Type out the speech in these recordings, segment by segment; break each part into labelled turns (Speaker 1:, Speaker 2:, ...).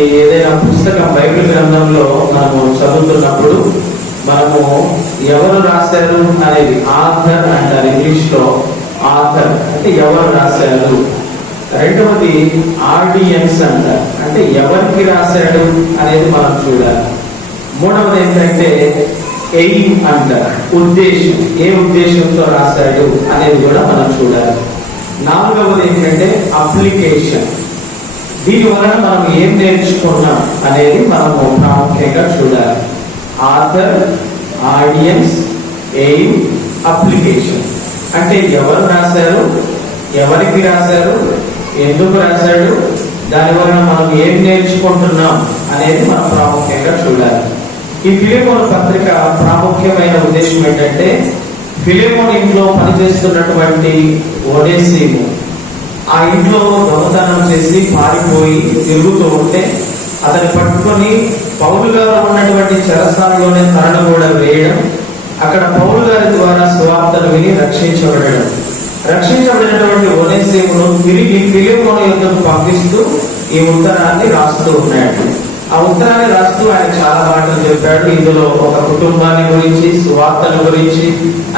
Speaker 1: ఏదైనా పుస్తకం బైబిల్ గ్రంథంలో మనము చదువుతున్నప్పుడు మనము ఎవరు రాశారు అనేది ఆథర్ అంటారు ఇంగ్లీష్లో ఆథర్. అంటే ఎవరు రాశారు? రెండవది ఆడియన్స్ అంటారు అంటే ఎవరికి రాశాడు అనేది మనం చూడాలి. మూడవది ఏంటంటే ఎయిమ్ అంటారు ఉద్దేశం. ఏ ఉద్దేశంతో రాశాడు అనేది కూడా మనం చూడాలి. నాలుగవది ఏంటంటే అప్లికేషన్. దీని వలన మనం ఏం నేర్చుకున్నాం అనేది మనము ప్రాముఖ్యంగా చూడాలి. ఆథర్ ఆడియన్స్ ఎయిమ్ అప్లికేషన్ అంటే ఎవరు రాశారు ఎవరికి రాశారు ఎందుకు రాశాడు దాని వలన మనం ఏం నేర్చుకుంటున్నాం అనేది మనం ప్రాముఖ్యంగా చూడాలి. ఈ ఫిలిమోన్ పత్రిక ప్రాముఖ్యమైన ఉద్దేశం ఏంటంటే ఫిలిమోన్ ఇంట్లో పనిచేస్తున్నటువంటి ఒడేసీము ఆ ఇంట్లో దొంగతనం చేసి పారిపోయి తిరుగుతూ ఉంటే అతను పట్టుకొని పౌలు గారు ఉన్నటువంటి చెరసాలలోనే తనను కూడా వేయడం అక్కడ పౌలు గారి ద్వారా సువార్తను విని రక్షించబడడం. రక్షించబడినటువంటి ఒనేసేమును తిరిగి ఫిలిమోన్ యుద్ధం పంపిస్తూ ఈ ఉత్తరాన్ని రాస్తూ ఉన్నాడు. ఆ ఉత్తరాన్ని రాస్తూ ఆయన చాలా మాటలు చెప్పాడు. ఇందులో ఒక కుటుంబాన్ని గురించి సువార్తను గురించి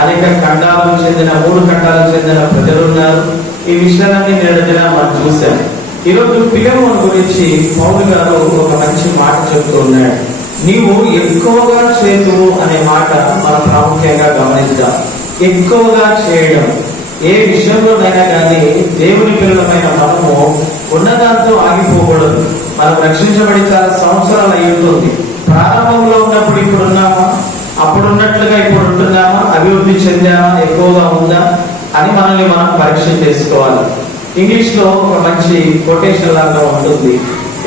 Speaker 1: అనేక ఖండాలకు చెందిన మూడు ఖండాలకు చెందిన ప్రజలు ఉన్నారు. ఈ విషయాలన్నీ నేడు మనం చూసాం ఈరోజు పిలవన్ గురించి పౌలు గారు ఒక మంచి మాట చెప్తూ ఉన్నాడు. నీవు ఎక్కువగా చేతువు అనే మాట మనం ప్రాముఖ్యంగా గమనిద్దాం. ఎక్కువగా చేయడం. ఏ విషయంలోనైనా కానీ దేవుని పిల్లలమైన మనము ఉన్నదాంతో ఆగిపోకూడదు. మనం రక్షించబడి చాలా సంవత్సరాలు అయ్యుంటుంది ప్రారంభంలో ఉన్నప్పుడు ఇప్పుడు ఉన్నామా? అప్పుడు ఉన్నట్లుగా ఇప్పుడు ఉంటున్నామా? అభివృద్ధి చెందామా? ఎక్కువగా ఉందా? అని మనల్ని మనం పరీక్ష చేసుకోవాలి. ఇంగ్లీష్లో ఒక మంచి కొటేషన్ లాగా ఉంటుంది.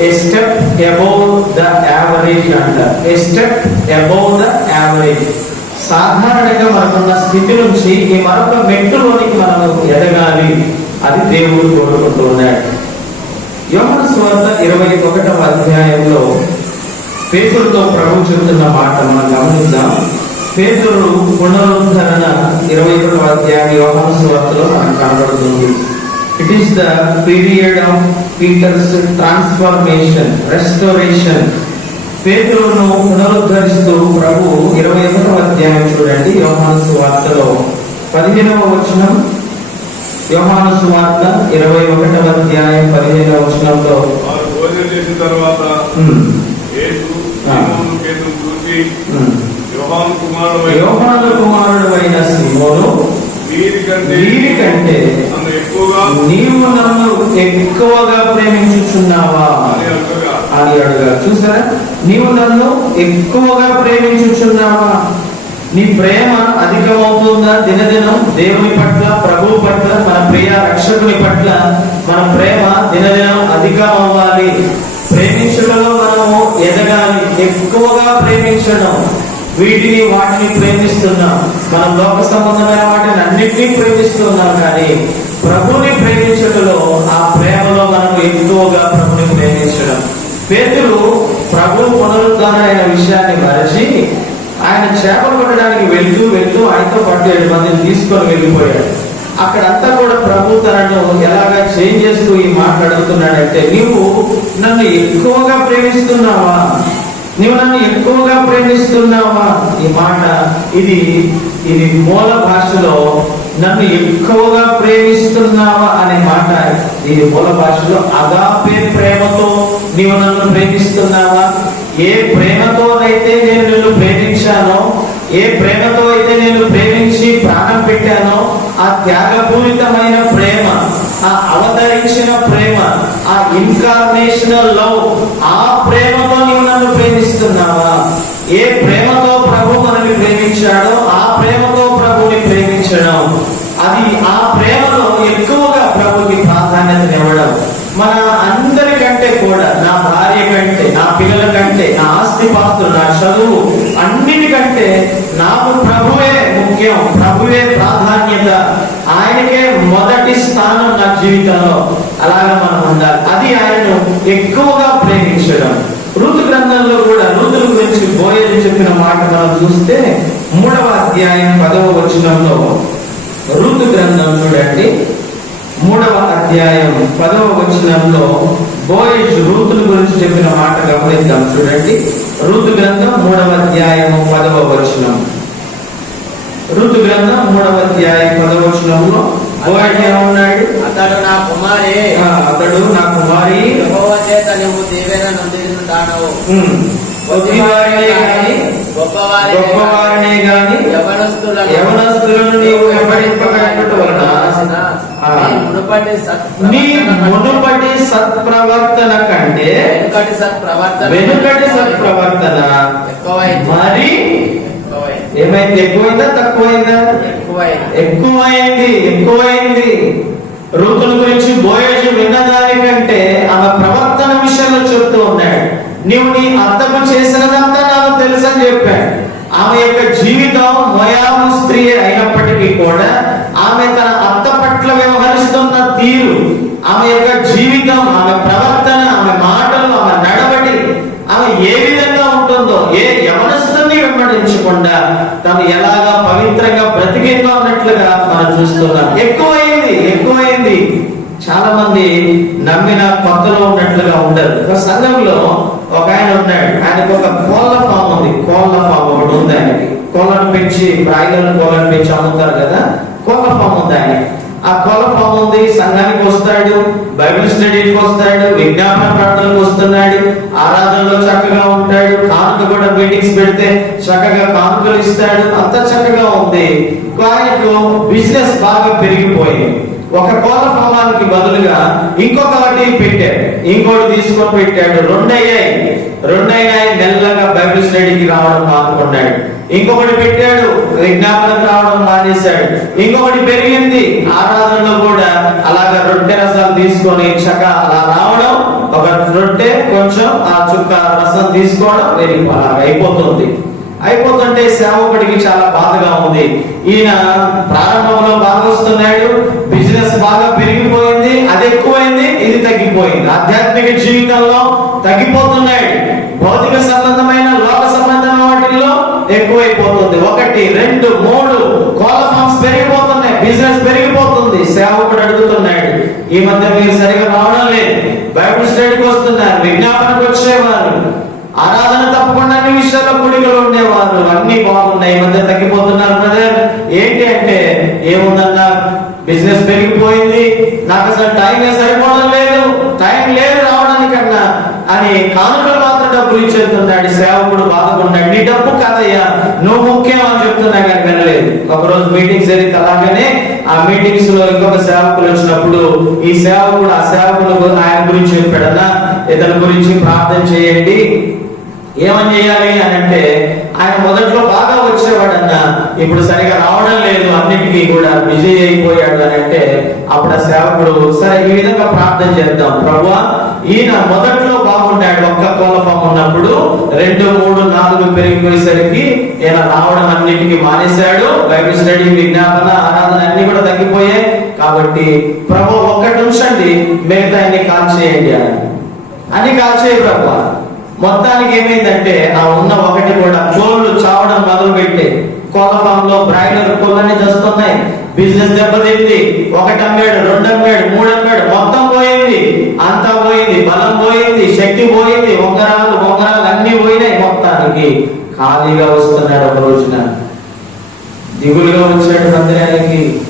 Speaker 1: A step above the average అంటారు a step above the average సాధారణంగా మనకున్న స్థితి నుంచి ఈ మరొక మెట్టులోనికి మనము ఎదగాలి. అది దేవుడు కోరుకుంటున్నాడు యోహన స్వార్థ ఇరవై ఒకటవ అధ్యాయంలో పేతురుతో ప్రభు చెబుతున్న మాట మనం గమనిద్దాం. పేతురు పునరుద్ధరణ ఇరవై ఒకటవ అధ్యాయం యోహన స్వార్థలో మనకు కనబడుతుంది. It is the period of Peter's transformation restoration పేతురును పునరుద్ధరిస్తూ ప్రభు ఇరవై ఒకటవ అధ్యాయం చూడండి యోహాను సువార్తలో. పదిహేనవ వచనం యోహాను సువార్త ఇరవై ఒకటవ అధ్యాయం పదిహేనవ వచనంలో.
Speaker 2: తర్వాత యోహాను కుమారుడు
Speaker 1: అయిన సిమోను
Speaker 2: వీరికంటే
Speaker 1: నీవు నన్ను ఎక్కువగా ప్రేమించుచున్నావా?
Speaker 2: అని
Speaker 1: అడుగా చూసారా? నీవు నన్ను ఎక్కువగా ప్రేమించుచున్నావా? నీ ప్రేమ అధికమవుతుందా? దినదినం దేవుని పట్ల ప్రభువు పట్ల మన ప్రియ రక్షకుని పట్ల మన ప్రేమ దినదినం అధికం అవ్వాలి ప్రేమించడంలో మనము ఎదగాలి ఎక్కువగా ప్రేమించడం. వీటిని వాటిని ప్రేమిస్తున్నాం. మనం లోక సంబంధమైన వాటిని అన్నింటినీ ప్రేమిస్తున్నాం కానీ ప్రభుని ప్రేమించడంలో ఆ ప్రేమలో మనం ఎక్కువగా ప్రభుని ప్రేమించడం. పేతులు ప్రభు పునరుద్ధరణ విషయాన్ని మరచి ఆయన చేపలు పట్టడానికి వెళ్తూ వెళ్తూ ఆయనతో పాటు ఏడు మందిని తీసుకొని వెళ్ళిపోయాడు. అక్కడంతా కూడా ప్రభు తనను ఎలాగా చేంజ్ చేస్తూ ఈ మాట్లాడుతున్నాడంటే నీవు నన్ను ఎక్కువగా ప్రేమిస్తున్నావా? నీవు నన్ను ఎక్కువగా ప్రేమిస్తున్నావా? ఈ మాట ఇది ఇది మూల భాషలో నన్ను ఎక్కువగా ప్రేమిస్తున్నావా అనే మాట. ఇది మూల భాషలో అగాపే ప్రేమతో నీవు నన్ను ప్రేమిస్తున్నావా? ఏ ప్రేమతోనైతే నేను నిన్ను ప్రేమించానో ఏ ప్రేమతో అయితే నేను ప్రేమించి ప్రాణం పెట్టానో ఆ త్యాగపూరితమైన ప్రేమ ఆ అవతరించిన ప్రేమ ఆ ఇన్కార్నేషనల్ లవ్ ఆ ప్రేమతో నీవు నన్ను ప్రేమిస్తున్నావా? ఏ ప్రేమతో ప్రభు మనల్ని ప్రేమించాడో ఆ ప్రేమతో ప్రభుని ప్రేమించడం. అది ఆ ప్రేమలో ఎక్కువగా ప్రభుకి ప్రాధాన్యత ఇవ్వడం మన అందరికంటే కూడా మొదటి స్థానం నా జీవితంలో అలాగా మనం ఉండాలి. అది ఆయనను ఎక్కువగా ప్రేమించడం. ఋతు గ్రంథంలో కూడా ఋతుల గురించి బోయలు చెప్పిన మాట మనం చూస్తే మూడవ అధ్యాయం పదవ వచనంలో ఋతు గ్రంథం చూడండి. మూడవ అధ్యాయం పదవ వచనంలో బోయజ్ ఋతుల గురించి చెప్పిన మాట గమనిద్దాం చూడండి. ఋతు గ్రంథం మూడవ అధ్యాయం పదవ వచనం. ఋతు గ్రంథం మూడవ అధ్యాయం పదవ వచనంలో బోయిష్ ఏమన్నాడు
Speaker 3: అతడు నా కుమారి.
Speaker 1: అతడు నా కుమారి.
Speaker 3: చేత నువ్వు దీవెన నొందిరుతాను
Speaker 1: ఉమ్, కొద్దివారినే గాని
Speaker 3: గొప్పవారి
Speaker 1: గొప్పవారినే గాని
Speaker 3: యవనస్తులను
Speaker 1: యవనస్తులను నీవు వెంబడింపగలగట వలన
Speaker 3: మునుపటి సత్
Speaker 1: నీ మునుపటి సత్ప్రవర్తన కంటే
Speaker 3: వెనుకటి సత్ప్రవర్తన
Speaker 1: వెనుకటి సత్ప్రవర్తన మరి ఏమైంది? ఎక్కువైందా? తక్కువైందా?
Speaker 3: ఎక్కువైంది.
Speaker 1: ఎక్కువైంది ఋతుల గురించి బోయేజు విన్నదానికంటే ఆమె ప్రవర్తన విషయంలో చెప్తూ ఉన్నాడు. నీవు నీ అత్తకు చేసినదంతా నాకు తెలుసని చెప్పాడు. ఆమె యొక్క జీవితం మయాము స్త్రీ అయినప్పటికీ కూడా ఆమె తన అత్త పట్ల వ్యవహరిస్తున్న తీరు ఆమె యొక్క జీవితం ఆమె ప్రవర్తన ఆమె మాటలు ఆమె నడవడి ఆమె ఏ విధంగా ఉంటుందో ఏ యవనస్తుని వెంబడించకుండా తను ఎలాగా పవిత్రంగా బ్రతికేందో అన్నట్లుగా మనం చూస్తున్నాం. ఎక్కువైంది ఎక్కువైంది. చాలా మంది నమ్మిన కొత్తలో ఉన్నట్లుగా ఉండరు. ఒక సంఘంలో ఒక ఆయన ఉన్నాడు. ఆయనకు ఒక కోళ్ళ ఫామ్ ఉంది. కోళ్ళ ఫామ్ ఒకటి ఉంది ఆయనకి. కోళ్ళను పెంచి బ్రాయిలర్ కోళ్ళను పెంచి అమ్ముతారు కదా. కోళ్ళ ఫామ్ ఉంది ఆయనకి. ఆ కోళ్ళ ఫామ్ ఉంది సంఘానికి వస్తాడు బైబిల్ స్టడీకి వస్తాడు విజ్ఞాపన ప్రార్థనకు వస్తున్నాడు ఆరాధనలో చక్కగా ఉంటాడు కానుక కూడా మీటింగ్స్ పెడితే చక్కగా కానుకలు ఇస్తాడు అంత చక్కగా ఉంది. ఆయనకు బిజినెస్ బాగా పెరిగిపోయింది. ఒక కోత ఫామానికి బదులుగా ఇంకొకటి పెట్టాడు ఇంకోటి తీసుకొని పెట్టాడు రెండయ్యాయి. రెండయ్యాయి రెండు మెల్లగా బైబిల్ స్టడీకి రావడం మానుకున్నాడు ఇంకొకటి పెట్టాడు విజ్ఞాపనకు రావడం మానేశాడు. ఇంకొకటి పెరిగింది ఆరాధనలో కూడా అలాగా రొట్టె రసాలు తీసుకొని చక్క అలా రావడం ఒక రొట్టె కొంచెం ఆ చుక్క రసం తీసుకోవడం వెళ్ళిపో అలాగ అయిపోతుంది. అయిపోతుంటే సేవకుడికి చాలా బాధగా ఉంది. ఈయన ప్రారంభంలో బాగా వస్తున్నాడు బిజినెస్ బాగా పెరిగిపోయింది అది ఎక్కువైంది ఇది తగ్గిపోయింది. ఆధ్యాత్మిక జీవితంలో తగ్గిపోతున్నాడు. భౌతిక సంబంధమైన లోక సంబంధమైన వాటిల్లో ఎక్కువైపోతుంది. ఒకటి రెండు మూడు కోళ్ళ ఫామ్స్ పెరిగిపోతున్నాయి బిజినెస్ పెరిగిపోతుంది సేవకుడు అడుగుతున్నాడు. ఈ మధ్య మీరు సరిగా రావడం లేదు. బైబుల్ స్టడీకి వస్తున్నారు విజ్ఞాపనకు వచ్చేవారు. ఆరాధన తప్పకుండా అన్ని విషయాల్లో కూడికలు ఉండేవారు. అన్ని బాగున్నాయి. ఈ మధ్య తగ్గిపోతున్నారు బ్రదర్. ఏంటి అంటే ఏముందన్నా? బిజినెస్ పెరిగిపోయింది. నాకు అసలు టైం సరిపోవడం లేదు. టైం లేదు రావడానికన్నా. అని కానుకలు మాత్రం డబ్బు ఇచ్చేస్తున్నాడు. సేవకుడు బాధకున్నాడు నీ డబ్బు కాదయ్యా. నువ్వు ముఖ్యం అని చెప్తున్నా కానీ వినలేదు. ఒకరోజు మీటింగ్స్ జరిగితే అలాగనే ఆ మీటింగ్స్లో ఇంకొక సేవకులు వచ్చినప్పుడు ఈ సేవకుడు ఆ సేవకుడు ఆయన గురించి చెప్పాడన్నా ఇతని గురించి ప్రార్థన చేయండి. ఏమని చేయాలి అని అంటే ఆయన మొదట్లో బాగా వచ్చేవాడన్న ఇప్పుడు సరిగా రావడం లేదు అన్నిటికీ కూడా బిజీ అయిపోయాడు అని అంటే అప్పుడు ఆ సేవకుడు సరే ఈ విధంగా ప్రార్థన చేద్దాం ప్రభు ఈయన మొదట్లో బాగున్నాడు ఒక్క కోలపం ఉన్నప్పుడు రెండు మూడు నాలుగు పెరిగిపోయేసరికి ఈయన రావడం అన్నిటికీ మానేశాడు బైబిల్ స్టడీ విజ్ఞాపన ఆరాధన అన్ని కూడా తగ్గిపోయాయి. కాబట్టి ప్రభు ఒక్కటి ఉంచండి మిగతా అన్ని కాల్ చేయండి అని కాల్చేయ ప్రభు. మొత్తానికి ఏమైందంటే ఆ ఉన్న ఒకటి కూడా కోళ్ళు చావడం మొదలు పెట్టి కోళ్ళ ఫామ్లో బ్రాయిలర్ కోళ్ళని చేస్తున్నాయి. బిజినెస్ దెబ్బతింది. ఒకటి అమ్మాడు రెండు అమ్మాడు మూడు అమ్మాడు మొత్తం పోయింది. అంతా పోయింది బలం పోయింది శక్తి పోయింది. ఉంగరాలు ఉంగరాలు అన్ని పోయినాయి మొత్తానికి. ఖాళీగా వస్తున్నాడు ఒక రోజున. దిగులుగా వచ్చాడు మందిరానికి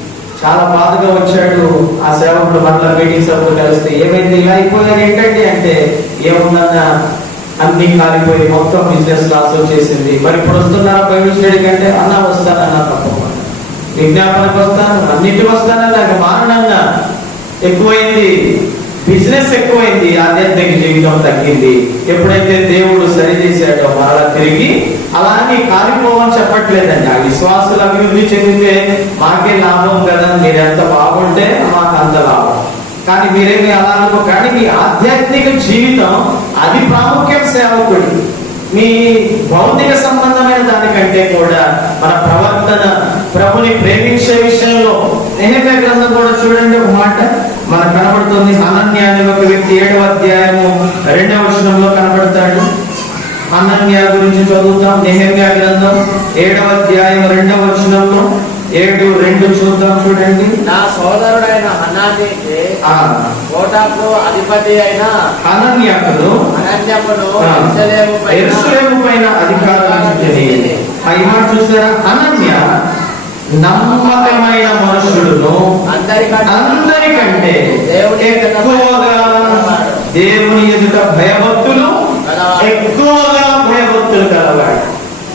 Speaker 1: చాలా బాధగా వచ్చాడు. ఆ సేవకుడు మళ్ళీ మీటింగ్స్ అప్పుడు కలిస్తే ఏమైంది? ఇలా అయిపోయారు ఏంటండి అంటే ఏముందన్నా? అన్ని కాలిపోయి మొత్తం బిజినెస్ లాస్ వచ్చేసింది. మరి ఇప్పుడు వస్తున్నారా బైబిల్ కంటే అన్న వస్తానన్నా తప్పకుండా. విజ్ఞాపనకు వస్తాను అన్నిటి వస్తానని నాకు మారణన్నా ఎక్కువైంది. బిజినెస్ ఎక్కువైంది. ఆధ్యాత్మిక జీవితం తగ్గింది. ఎప్పుడైతే దేవుడు సరి చేశాడో మరలా తిరిగి అలాగే కాలిపోవని చెప్పట్లేదండి. ఆ విశ్వాసులు అభివృద్ధి చెందితే మాకే లాభం కదా. మీరు ఎంత బాగుంటే మాకు అంత లాభం. కానీ మీరేమి అలా అనుకోకండి మీ ఆధ్యాత్మిక జీవితం అది ప్రాముఖ్యం సేవకుడు. మీ భౌతిక సంబంధమైన దానికంటే కూడా మన ప్రవర్తన ప్రభుని ప్రేమించే విషయంలో నెహమ్యా గ్రంథం కూడా చూడండి ఒక మాట. మనకు కనబడుతుంది అనన్య అనే ఒక వ్యక్తి ఏడవ అధ్యాయము రెండవ వచనంలో కనబడతాడు. అనన్య గురించి చదువుతాం. నెహమ్యా గ్రంథం ఏడవ అధ్యాయం రెండవ వచనంలో ఏడు రెండు చూద్దాం చూడండి?
Speaker 3: నా సోదరుడైన హనానీకి
Speaker 1: ఆ.
Speaker 3: కోటకు అధిపతి అయిన
Speaker 1: అనన్యాకులు
Speaker 3: అనన్యమును
Speaker 1: ఆ,
Speaker 3: ఎరుసలేము పైన
Speaker 1: అధికారం మాట చూసారా? అనన్య నమ్మకమైన మనుషుడును
Speaker 3: అందరికంటే
Speaker 1: ఎక్కువగా దేవుని ఎదుట భయభక్తులు. ఎక్కువగా భయభక్తులు కలవాడు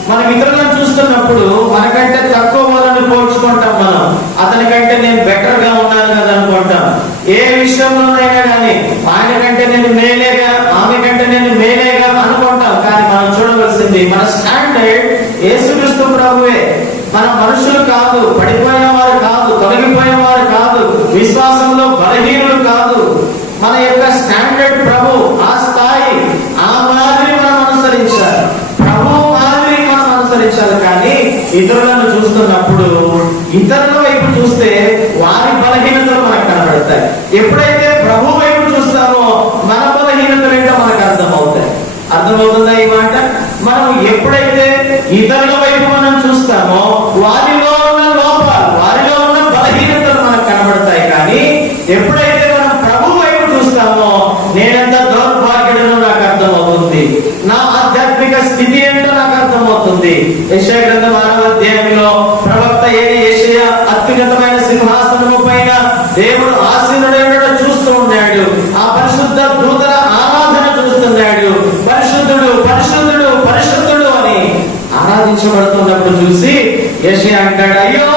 Speaker 1: మనం ఇతరులను చూస్తున్నప్పుడు మనకంటే తక్కువ వాళ్ళని పోల్చుకుంటాం మనం. అతనికంటే నేను బెటర్గా ఉన్నాను కదా అనుకుంటాం. ఏ విషయంలోనైనా కానీ ఆయన కంటే నేను మేలేగా ఆమె కంటే నేను మేలేగా అనుకుంటాం. కానీ మనం చూడవలసింది మన స్టాండర్డ్ యేసుక్రీస్తు ప్రభువే. మన మనుషులు కాదు పడిపోయిన వారు కాదు తొలగిపోయిన వారు కాదు విశ్వాసంలో బలహీనులు కాదు. మన యొక్క స్టాండర్డ్ ప్రభు ఆ స్థాయి ఆ మాదిరి మనం అనుసరించాలి. ప్రభు మాదిరి మనం అనుసరించాలి. కానీ ఇతరులను చూస్తున్నప్పుడు ఇతరుల వైపు చూస్తే వారి బలహీనతలు మనకు కనబడతాయి. ఎప్పుడైతే ప్రభు వైపు చూస్తామో మన బలహీనతలు ఏంటో మనకు అర్థమవుతాయి. అర్థమవుతుందా ఈ మాట? మనం ఎప్పుడైతే ఇతరుల వైపు మనం చూస్తామో వారిలో ఉన్న లోపాలు వారిలో ఉన్న బలహీనతలు మనకు కనబడతాయి కానీ ఎప్పుడైతే మనం ప్రభు వైపు చూస్తామో నేనెంత దౌర్భాగ్యుడనో నాకు అర్థమవుతుంది. నా ఆధ్యాత్మిక స్థితి ఏంటో నాకు అర్థమవుతుంది. యశాగ్ర ఆరాధించబడుతున్నప్పుడు చూసి యెషయా అంటాడు అయ్యో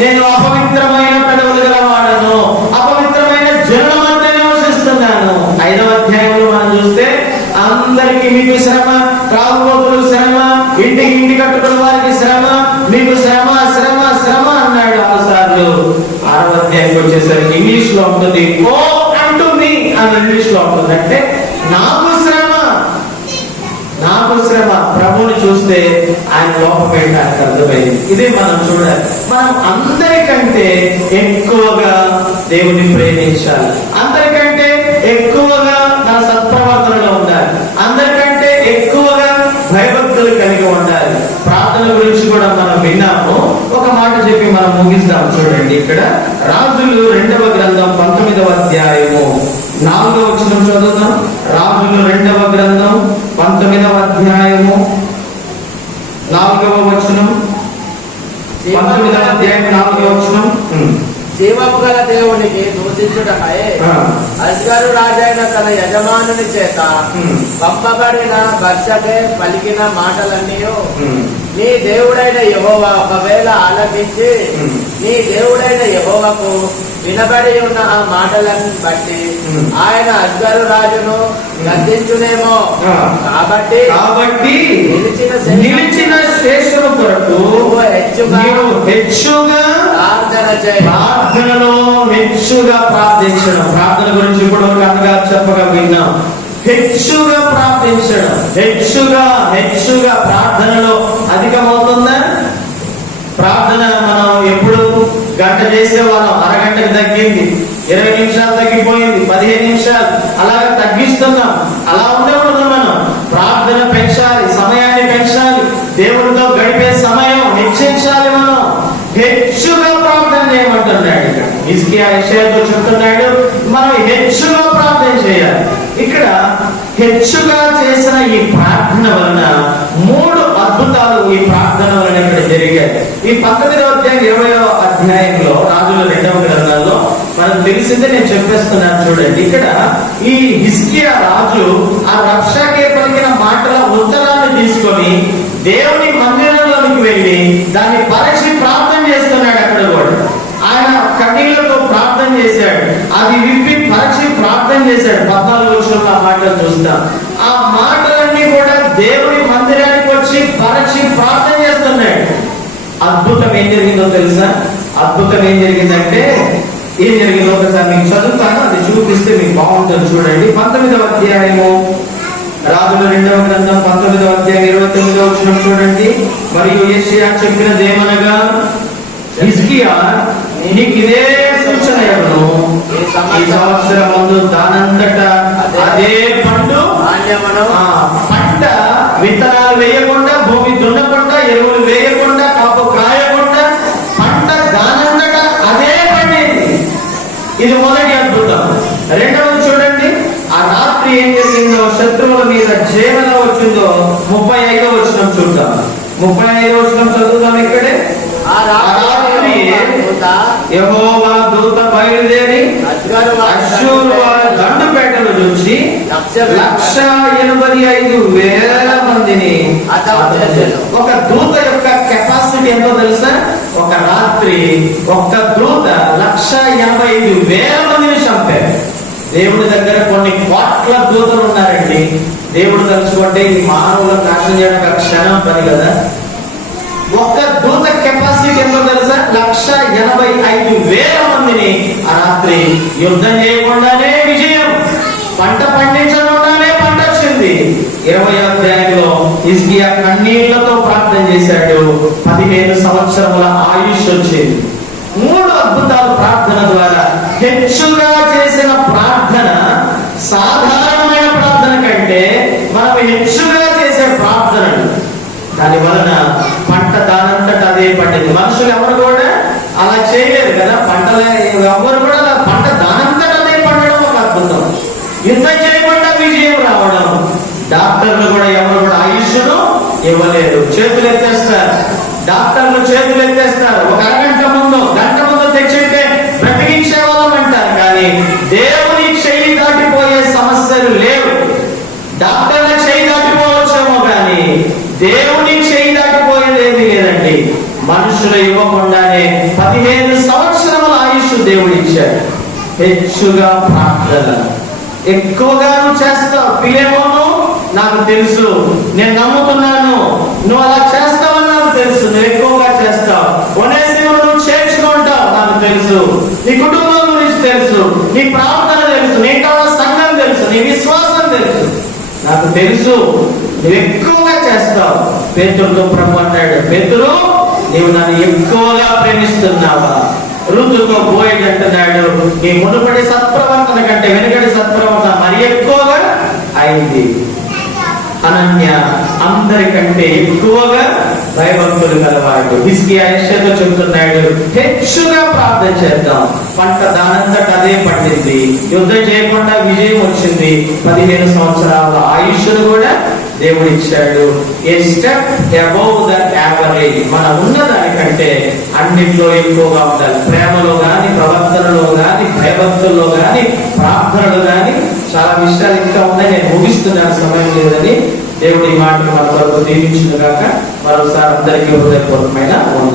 Speaker 1: నేను అపవిత్రమైన పెదవులు గలవాడను. అపవిత్రమైన జనుల మధ్య నివసిస్తున్నాను. ఐదవ అధ్యాయంలో మనం చూస్తే అందరికీ మీకు శ్రమ త్రాగుబోతులు శ్రమ ఇంటికి ఇంటి కట్టుకున్న వారికి శ్రమ మీకు శ్రమ శ్రమ శ్రమ అన్నాడు ఆరుసార్లు ఆరవ అధ్యాయంకి వచ్చేసరికి ఇంగ్లీష్లో ఉంటుంది ఓ అంటూ మీ అని ఇంగ్లీష్లో ఉంటుంది అంటే నాకు శ్రమ నాకు శ్రమ. ప్రభువుని చూస్తే ఆయన లోపం ఏంటో ఆయనకు అర్థమైంది. ఇదే మనం చూడాలి. మనం అందరికంటే ఎక్కువగా దేవుని ప్రేమించాలి. అందరికంటే ఎక్కువగా నా సత్ప్రవర్తనలో ఉండాలి. అందరికంటే ఎక్కువగా భయభక్తులు కలిగి ఉండాలి. ప్రార్థన గురించి కూడా మనం విన్నాము. ఒక మాట చెప్పి మనం ముగిస్తాం చూడండి ఇక్కడ. రాజులు రెండవ గ్రంథం పంతొమ్మిదవ అధ్యాయము. నాలుగవ వచ్చిన చదువుతాం రాజులు రెండవ గ్రంథం పంతొమ్మిదవ అధ్యాయము నాలుగవ వచనం పంతొమ్మిదవ అధ్యాయం నాలుగవ వచనం.
Speaker 3: జీవము గల దేవునికి దూషించుటకై
Speaker 1: ఆ.
Speaker 3: అస్గరు రాజైన తన యజమానుని చేత. పంపబడిన బర్షకే పలికిన మాటలన్నీ. నీ దేవుడైన యెహోవా ఒకవేళ ఆలకించి. నీ దేవుడైన యెహోవాకు వినబడి ఉన్న ఆ మాటలను బట్టి. ఆయన అస్గరు రాజును గద్దించునేమో. కాబట్టి
Speaker 1: కాబట్టి
Speaker 3: నిలిచిన
Speaker 1: నిలిచిన శేషము కొరకు
Speaker 3: హెచ్చుగా
Speaker 1: హెచ్చుగా
Speaker 3: ప్రార్థన
Speaker 1: ప్రార్థనలో హెచ్చుగా ప్రార్థించడం ప్రార్థన గురించి ఇప్పుడు అంతగా చెప్పగా విన్నాం హెచ్చుగా ప్రార్థించడం. హెచ్చుగా హెచ్చుగా ప్రార్థనలో అధికమవుతుందా? ప్రార్థన మనం ఎప్పుడు గంట చేస్తే వాళ్ళం అరగంటకి తగ్గింది. ఇరవై నిమిషాలు తగ్గిపోయింది పదిహేను నిమిషాలు. అలాగా తగ్గిస్తున్నాం. అలా ఉండకూడదు మనం ప్రార్థన పెంచాలి సమయాన్ని పెంచాలి. దేవుడితో గడిపే సమయం హెచ్చించాలి మనం. హెచ్చుగా ప్రార్థన చేయమంటున్నాడు ఇస్కి ఆ విషయాలతో చెప్తున్నాడు హెచ్చుగా ప్రార్థన చేయాలి. ఇక్కడ హెచ్చుగా చేసిన ఈ ప్రార్థన వలన మూడు అద్భుతాలు ఈ ప్రార్థన వలన ఇక్కడ జరిగాయి. ఈ పంతొమ్మిదవ అధ్యాయం ఇరవయో అధ్యాయంలో రాజుల రెండవ గ్రంథాల్లో మనకు తెలిసిందే నేను చెప్పేస్తున్నాను చూడండి. ఇక్కడ ఈ హిస్కియా రాజు ఆ రక్షకే పలికిన మాటల ఉత్తరాన్ని తీసుకొని దేవుని మందిరంలోనికి వెళ్ళి దాన్ని పరీక్ష ప్రార్థన చేస్తున్నాడు అక్కడ కూడా ఆయన కన్నీళ్ళతో ప్రార్థన చేశాడు. అది విప్పి పరీక్ష ప్రార్థన చేశాడు. పద్నాలుగు వర్షాలు ఆ మాటలు చూస్తాం. ఆ మాటలన్నీ కూడా దేవుని మందిరానికి వచ్చి పరీక్ష ప్రార్థన చేస్తున్నాడు. అద్భుతం ఏం జరిగిందో తెలుసా? అద్భుతం ఏం జరిగిందంటే ఏం జరిగిందో ఒకసారి మీకు చదువుతాను అది చూపిస్తే మీకు బాగుంటుంది చూడండి. పంతొమ్మిదవ అధ్యాయము. రాజుల రెండవ గ్రంథం పంతొమ్మిదవ అధ్యాయం ఇరవై తొమ్మిదవ వచ్చిన చూడండి. మరియు ఏషియా చెప్పినదేమనగా హిజ్కియా నీకు ఇదే ఆదాయమును ఈ సంవత్సరం ముందు దానంతట అదే పండు పంట విత్తనాలు వేయకుండా భూమి దున్నకుండా ఎరువులు వేయకుండా కాపు కాయకుండా పంట దానంతట అదే పండింది ఇది మొదటి అద్భుతం. రెండవది చూడండి ఆ రాత్రి ఏం జరిగిందో శత్రువుల మీద జీవన వచ్చిందో ముప్పై ఐదో వచ్చిన చూద్దాం. ముప్పై ఐదో వచ్చిన చదువుదాం ఇక్కడే.
Speaker 3: ఆ రాత్రి యెహోవా దూత
Speaker 1: బయలుదేరి అశ్షూరు వారి చూసి
Speaker 3: లక్ష
Speaker 1: ఎనభై ఐదు వేల మందిని. ఒక దూత యొక్క కెపాసిటీ ఎంతో తెలుసా? ఒక రాత్రి ఒక్క దూత లక్ష ఎనభై ఐదు వేల మందిని చంపారు. దేవుడి దగ్గర కొన్ని కోట్ల దూతలు ఉన్నారండి. దేవుడు తలుచుకుంటే ఈ మానవులను నాశనం చేయడం ఒక క్షణం పని కదా? ఒక్క దూత లక్ష ఎనభై ఐదు వేల మందిని ఆ రాత్రి యుద్ధం చేయకుండానే విజయం. పంట పండించకుండానే పంట వచ్చింది. ఇరవై అధ్యాయంలో ఇస్గియా కన్నీళ్ళతో ప్రార్థన చేశాడు. పదిహేను సంవత్సరముల ఆయుష్ వచ్చింది. మూడు అద్భుతాలు ప్రార్థన ద్వారా హెచ్చుగా చేసిన ప్రార్థన సాధారణమైన ప్రార్థన కంటే మనం హెచ్చుగా చేసే ప్రార్థనలు. దాని వలన దానంతట అదే పండింది. మనుషులు ఎవరు కూడా అలా చేయలేరు కదా? పంటలు ఎవరు కూడా అలా పంట దానంతట అదే పండడం ఒక అద్భుతం. యుద్ధం చేయకుండా విజయం రావడం. డాక్టర్లు కూడా ఎవరు కూడా ఆయుష్ను ఇవ్వలేరు చేతులు ఎత్తేస్తారు. డాక్టర్లు చేతులు ఎత్తేస్తారు. ఒక అరగంట ముందు గంట ముందు తెచ్చింటే బ్రతికించే వాళ్ళం అంటారు కానీ దేవుని చెయ్యి దాటిపోయే సమస్యలు లేవు. డాక్టర్ల చెయ్యి దాటిపోవచ్చేమో కానీ దేవుని మనుషులు ఇవ్వకుండానే పదిహేను సంవత్సరముల ఆయుష్ దేవుడు ఇచ్చాడు హెచ్చుగా ప్రార్థన ఎక్కువగా నువ్వు చేస్తావు. పిలేమోను నాకు తెలుసు. నేను నమ్ముతున్నాను. నువ్వు అలా చేస్తావని నాకు తెలుసు. నువ్వు ఎక్కువగా చేస్తావు. ఒనేసిమను నువ్వు చేర్చుకుంటావు. నాకు తెలుసు. నీ కుటుంబం గురించి తెలుసు. నీ ప్రార్థన తెలుసు. నీ కావాల సంఘం తెలుసు. నీ విశ్వాసం తెలుసు. నాకు తెలుసు. నువ్వు ఎక్కువగా చేస్తావు. పేతురుతో ప్రభు అంటాడు పేతురు నీవు నన్ను ఎక్కువగా ప్రేమిస్తున్నావా? ఋతుతో పోయేటంటున్నాడు అంటున్నాడు నీ మునుపటి సత్ప్రవర్తన కంటే వెనుకటి సత్ప్రవర్తన మరి ఎక్కువగా అయింది. అనన్య అందరికంటే ఎక్కువగా భయభక్తులు గలవాడు. విసిగి ఐశ్వర్యతో చెబుతున్నాడు హెచ్చుగా ప్రార్థన చేద్దాం. పంట దానంతట అదే పండింది. యుద్ధం చేయకుండా విజయం వచ్చింది. పదిహేను సంవత్సరాల ఆయుష్ను కూడా దేవుడు ఇచ్చాడు a step above the average? మన ఉన్న దానికంటే అన్నిట్లో ఎక్కువగా ఉండాలి. ప్రేమలో గాని ప్రవర్తనలో గాని భయభక్తుల్లో గాని ప్రార్థనలు గాని చాలా విషయాలు ఇంకా ఉన్నాయి నేను ముగిస్తున్నాను సమయం లేదని దేవుడి మాటలు మన కొరకు దీవించిన కాక మరోసారి అందరికీ హృదయపూర్వకమైన వందనాలు.